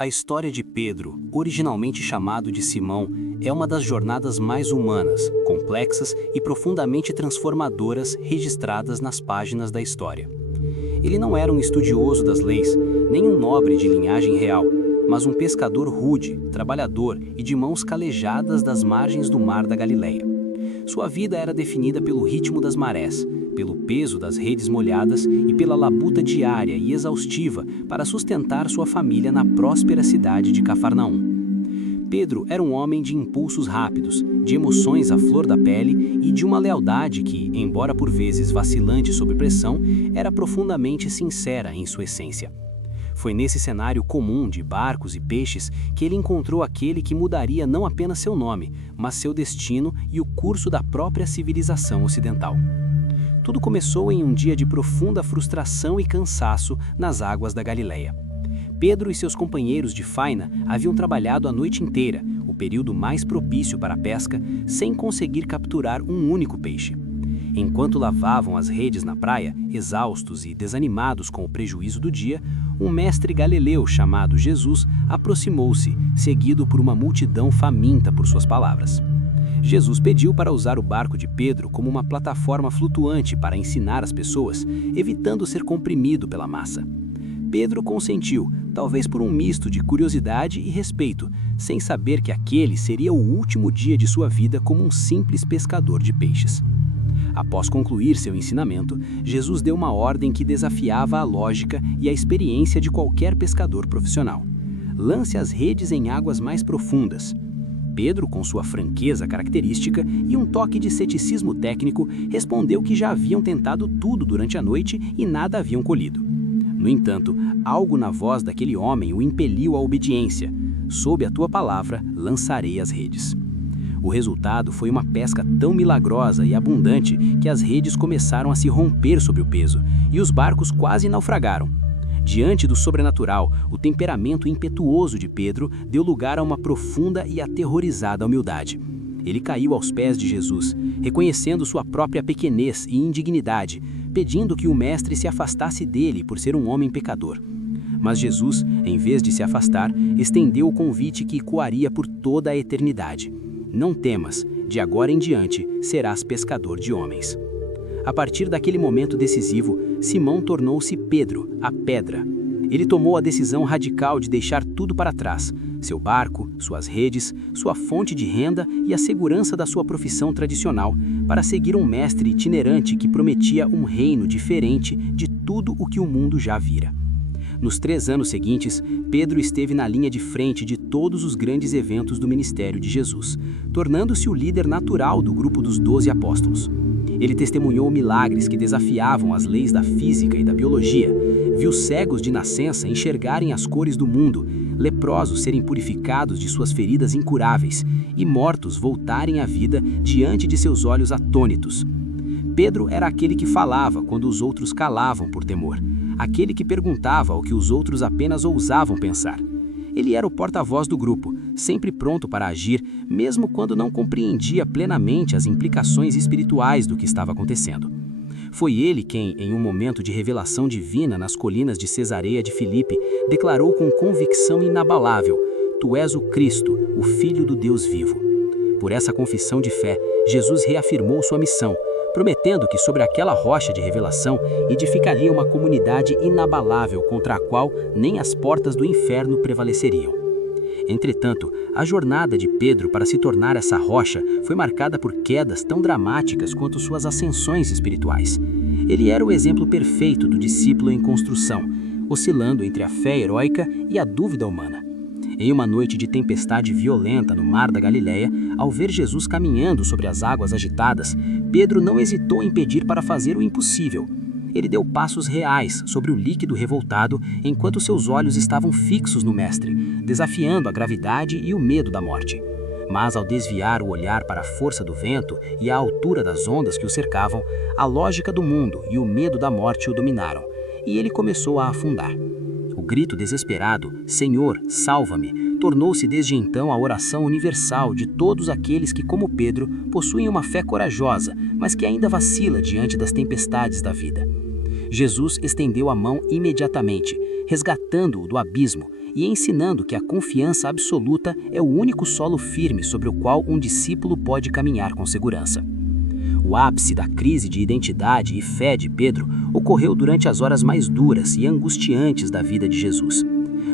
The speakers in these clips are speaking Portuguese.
A história de Pedro, originalmente chamado de Simão, é uma das jornadas mais humanas, complexas e profundamente transformadoras registradas nas páginas da história. Ele não era um estudioso das leis, nem um nobre de linhagem real, mas um pescador rude, trabalhador e de mãos calejadas das margens do mar da Galileia. Sua vida era definida pelo ritmo das marés, pelo peso das redes molhadas e pela labuta diária e exaustiva para sustentar sua família na próspera cidade de Cafarnaum. Pedro era um homem de impulsos rápidos, de emoções à flor da pele e de uma lealdade que, embora por vezes vacilante sob pressão, era profundamente sincera em sua essência. Foi nesse cenário comum de barcos e peixes que ele encontrou aquele que mudaria não apenas seu nome, mas seu destino e o curso da própria civilização ocidental. Tudo começou em um dia de profunda frustração e cansaço nas águas da Galileia. Pedro e seus companheiros de faina haviam trabalhado a noite inteira, o período mais propício para a pesca, sem conseguir capturar um único peixe. Enquanto lavavam as redes na praia, exaustos e desanimados com o prejuízo do dia, um mestre galileu chamado Jesus aproximou-se, seguido por uma multidão faminta por suas palavras. Jesus pediu para usar o barco de Pedro como uma plataforma flutuante para ensinar as pessoas, evitando ser comprimido pela massa. Pedro consentiu, talvez por um misto de curiosidade e respeito, sem saber que aquele seria o último dia de sua vida como um simples pescador de peixes. Após concluir seu ensinamento, Jesus deu uma ordem que desafiava a lógica e a experiência de qualquer pescador profissional. Lance as redes em águas mais profundas. Pedro, com sua franqueza característica e um toque de ceticismo técnico, respondeu que já haviam tentado tudo durante a noite e nada haviam colhido. No entanto, algo na voz daquele homem o impeliu à obediência. Sob a tua palavra, lançarei as redes. O resultado foi uma pesca tão milagrosa e abundante que as redes começaram a se romper sob o peso e os barcos quase naufragaram. Diante do sobrenatural, o temperamento impetuoso de Pedro deu lugar a uma profunda e aterrorizada humildade. Ele caiu aos pés de Jesus, reconhecendo sua própria pequenez e indignidade, pedindo que o mestre se afastasse dele por ser um homem pecador. Mas Jesus, em vez de se afastar, estendeu o convite que ecoaria por toda a eternidade. Não temas, de agora em diante serás pescador de homens. A partir daquele momento decisivo, Simão tornou-se Pedro, a pedra. Ele tomou a decisão radical de deixar tudo para trás, seu barco, suas redes, sua fonte de renda e a segurança da sua profissão tradicional, para seguir um mestre itinerante que prometia um reino diferente de tudo o que o mundo já vira. Nos 3 anos seguintes, Pedro esteve na linha de frente de todos os grandes eventos do ministério de Jesus, tornando-se o líder natural do grupo dos 12 apóstolos. Ele testemunhou milagres que desafiavam as leis da física e da biologia, viu cegos de nascença enxergarem as cores do mundo, leprosos serem purificados de suas feridas incuráveis e mortos voltarem à vida diante de seus olhos atônitos. Pedro era aquele que falava quando os outros calavam por temor, aquele que perguntava o que os outros apenas ousavam pensar. Ele era o porta-voz do grupo, sempre pronto para agir, mesmo quando não compreendia plenamente as implicações espirituais do que estava acontecendo. Foi ele quem, em um momento de revelação divina nas colinas de Cesareia de Filipe, declarou com convicção inabalável: Tu és o Cristo, o Filho do Deus vivo. Por essa confissão de fé, Jesus reafirmou sua missão, prometendo que sobre aquela rocha de revelação edificaria uma comunidade inabalável contra a qual nem as portas do inferno prevaleceriam. Entretanto, a jornada de Pedro para se tornar essa rocha foi marcada por quedas tão dramáticas quanto suas ascensões espirituais. Ele era o exemplo perfeito do discípulo em construção, oscilando entre a fé heróica e a dúvida humana. Em uma noite de tempestade violenta no mar da Galileia, ao ver Jesus caminhando sobre as águas agitadas, Pedro não hesitou em pedir para fazer o impossível. Ele deu passos reais sobre o líquido revoltado enquanto seus olhos estavam fixos no mestre, desafiando a gravidade e o medo da morte. Mas ao desviar o olhar para a força do vento e a altura das ondas que o cercavam, a lógica do mundo e o medo da morte o dominaram, e ele começou a afundar. O grito desesperado, Senhor, salva-me, tornou-se desde então a oração universal de todos aqueles que, como Pedro, possuem uma fé corajosa, mas que ainda vacila diante das tempestades da vida. Jesus estendeu a mão imediatamente, resgatando-o do abismo, e ensinando que a confiança absoluta é o único solo firme sobre o qual um discípulo pode caminhar com segurança. O ápice da crise de identidade e fé de Pedro ocorreu durante as horas mais duras e angustiantes da vida de Jesus.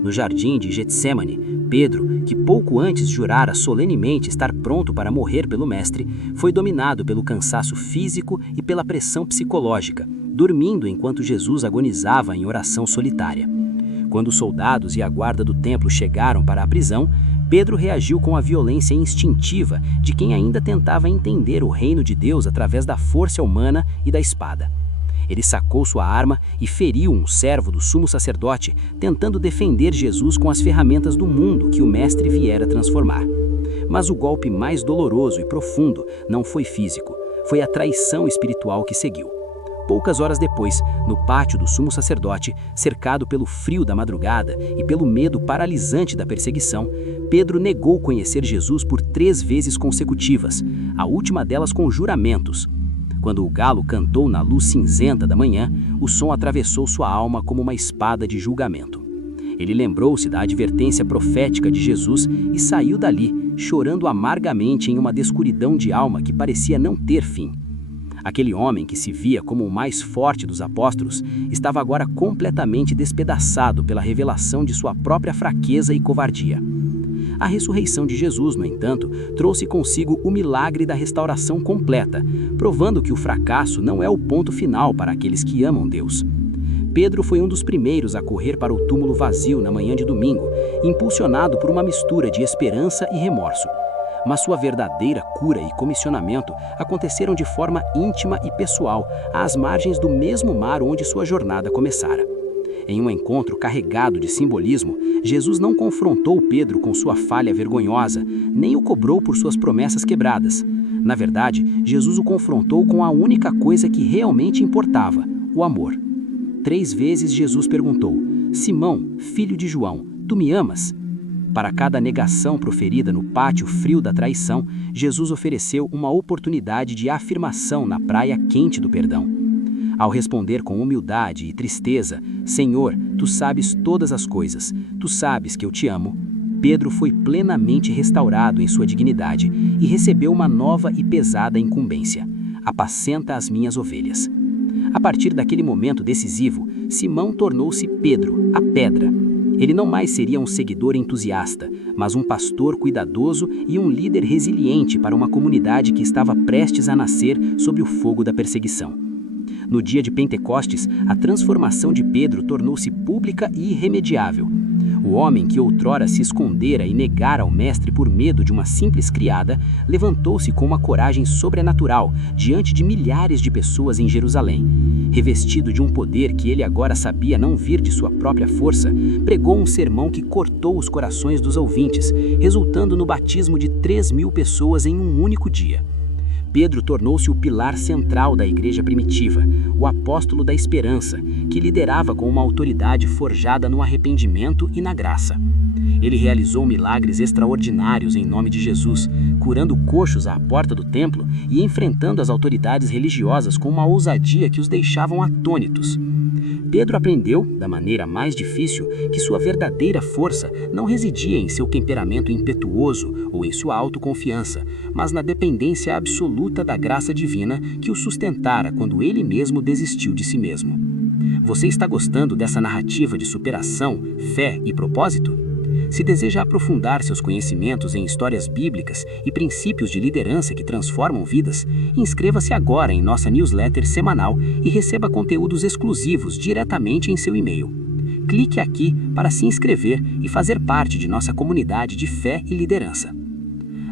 No jardim de Getsêmani, Pedro, que pouco antes jurara solenemente estar pronto para morrer pelo Mestre, foi dominado pelo cansaço físico e pela pressão psicológica, dormindo enquanto Jesus agonizava em oração solitária. Quando os soldados e a guarda do templo chegaram para a prisão, Pedro reagiu com a violência instintiva de quem ainda tentava entender o reino de Deus através da força humana e da espada. Ele sacou sua arma e feriu um servo do sumo sacerdote, tentando defender Jesus com as ferramentas do mundo que o mestre viera transformar. Mas o golpe mais doloroso e profundo não foi físico, foi a traição espiritual que seguiu. Poucas horas depois, no pátio do sumo sacerdote, cercado pelo frio da madrugada e pelo medo paralisante da perseguição, Pedro negou conhecer Jesus por 3 vezes consecutivas, a última delas com juramentos. Quando o galo cantou na luz cinzenta da manhã, o som atravessou sua alma como uma espada de julgamento. Ele lembrou-se da advertência profética de Jesus e saiu dali, chorando amargamente em uma descuridão de alma que parecia não ter fim. Aquele homem que se via como o mais forte dos apóstolos estava agora completamente despedaçado pela revelação de sua própria fraqueza e covardia. A ressurreição de Jesus, no entanto, trouxe consigo o milagre da restauração completa, provando que o fracasso não é o ponto final para aqueles que amam Deus. Pedro foi um dos primeiros a correr para o túmulo vazio na manhã de domingo, impulsionado por uma mistura de esperança e remorso. Mas sua verdadeira cura e comissionamento aconteceram de forma íntima e pessoal, às margens do mesmo mar onde sua jornada começara. Em um encontro carregado de simbolismo, Jesus não confrontou Pedro com sua falha vergonhosa, nem o cobrou por suas promessas quebradas. Na verdade, Jesus o confrontou com a única coisa que realmente importava, o amor. 3 vezes Jesus perguntou: Simão, filho de João, tu me amas? Para cada negação proferida no pátio frio da traição, Jesus ofereceu uma oportunidade de afirmação na praia quente do perdão. Ao responder com humildade e tristeza, Senhor, tu sabes todas as coisas, tu sabes que eu te amo, Pedro foi plenamente restaurado em sua dignidade e recebeu uma nova e pesada incumbência: apacenta as minhas ovelhas. A partir daquele momento decisivo, Simão tornou-se Pedro, a pedra. Ele não mais seria um seguidor entusiasta, mas um pastor cuidadoso e um líder resiliente para uma comunidade que estava prestes a nascer sob o fogo da perseguição. No dia de Pentecostes, a transformação de Pedro tornou-se pública e irremediável. O homem que outrora se escondera e negara ao mestre por medo de uma simples criada, levantou-se com uma coragem sobrenatural diante de milhares de pessoas em Jerusalém. Revestido de um poder que ele agora sabia não vir de sua própria força, pregou um sermão que cortou os corações dos ouvintes, resultando no batismo de 3.000 pessoas em um único dia. Pedro tornou-se o pilar central da igreja primitiva, o apóstolo da esperança, que liderava com uma autoridade forjada no arrependimento e na graça. Ele realizou milagres extraordinários em nome de Jesus, curando coxos à porta do templo e enfrentando as autoridades religiosas com uma ousadia que os deixavam atônitos. Pedro aprendeu, da maneira mais difícil, que sua verdadeira força não residia em seu temperamento impetuoso ou em sua autoconfiança, mas na dependência absoluta da graça divina que o sustentara quando ele mesmo desistiu de si mesmo. Você está gostando dessa narrativa de superação, fé e propósito? Se deseja aprofundar seus conhecimentos em histórias bíblicas e princípios de liderança que transformam vidas, inscreva-se agora em nossa newsletter semanal e receba conteúdos exclusivos diretamente em seu e-mail. Clique aqui para se inscrever e fazer parte de nossa comunidade de fé e liderança.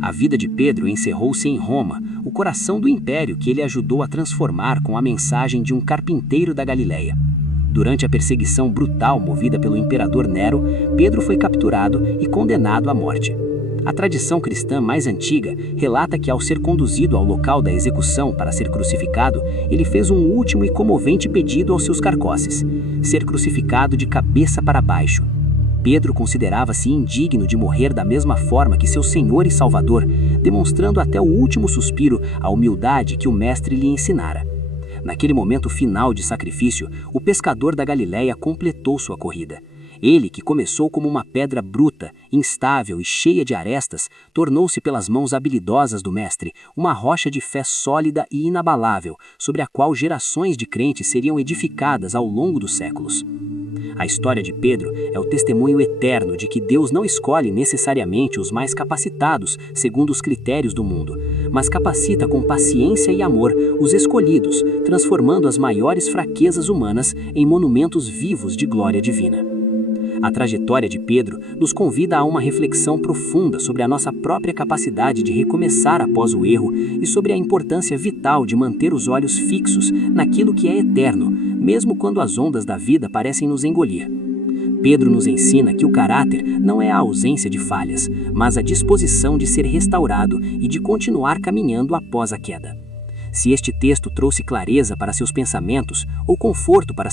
A vida de Pedro encerrou-se em Roma, o coração do império que ele ajudou a transformar com a mensagem de um carpinteiro da Galileia. Durante a perseguição brutal movida pelo imperador Nero, Pedro foi capturado e condenado à morte. A tradição cristã mais antiga relata que, ao ser conduzido ao local da execução para ser crucificado, ele fez um último e comovente pedido aos seus carcosses: ser crucificado de cabeça para baixo. Pedro considerava-se indigno de morrer da mesma forma que seu Senhor e Salvador, demonstrando até o último suspiro a humildade que o Mestre lhe ensinara. Naquele momento final de sacrifício, o pescador da Galileia completou sua corrida. Ele, que começou como uma pedra bruta, instável e cheia de arestas, tornou-se pelas mãos habilidosas do Mestre uma rocha de fé sólida e inabalável, sobre a qual gerações de crentes seriam edificadas ao longo dos séculos. A história de Pedro é o testemunho eterno de que Deus não escolhe necessariamente os mais capacitados segundo os critérios do mundo, mas capacita com paciência e amor os escolhidos, transformando as maiores fraquezas humanas em monumentos vivos de glória divina. A trajetória de Pedro nos convida a uma reflexão profunda sobre a nossa própria capacidade de recomeçar após o erro e sobre a importância vital de manter os olhos fixos naquilo que é eterno, mesmo quando as ondas da vida parecem nos engolir. Pedro nos ensina que o caráter não é a ausência de falhas, mas a disposição de ser restaurado e de continuar caminhando após a queda. Se este texto trouxe clareza para seus pensamentos ou conforto para